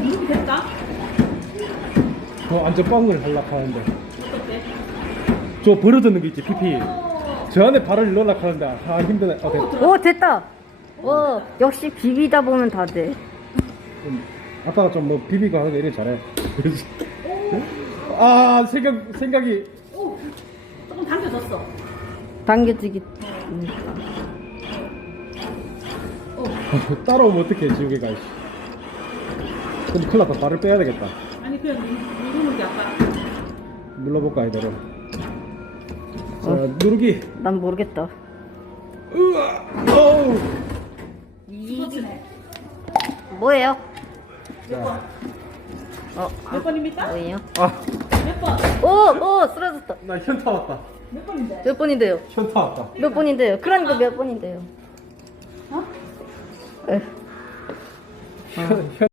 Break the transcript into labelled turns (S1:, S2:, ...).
S1: 누르기 됐다?
S2: 안전빵을 하려고 하는데.
S1: 어떻게?
S2: 저 벌어졌는 거 있지, 피피. 저 안에 발을 넣으려고 하는데, 힘드네. 됐다.
S3: 오, 됐다. 오, 역시 비비다 보면 다 돼.
S2: 아빠가 좀 뭐 비비고 하는 거 이래 잘해. 생각이.
S1: 오, 조금 당겨졌어.
S3: 당겨지기.
S2: 따라오면 어떡해, 지우개가. 근데 큰일 났다. 발을 빼야 되겠다.
S1: 아니, 그냥 누르는 게 아까.
S2: 눌러볼까, 이대로. 자, 누르기.
S3: 난 모르겠다.
S2: 어우.
S1: 스포츠네.
S3: 뭐예요?
S2: 자,
S1: 몇 번입니까?
S3: 뭐예요?
S1: 몇 번?
S3: 오, 쓰러졌다.
S2: 나 현타 왔다.
S1: 몇 번인데?
S3: 몇 번인데요?
S2: 현타 왔다.
S3: 몇 번인데요? 그러니까 몇 번인데요?
S1: 어?
S3: 에.
S2: 현,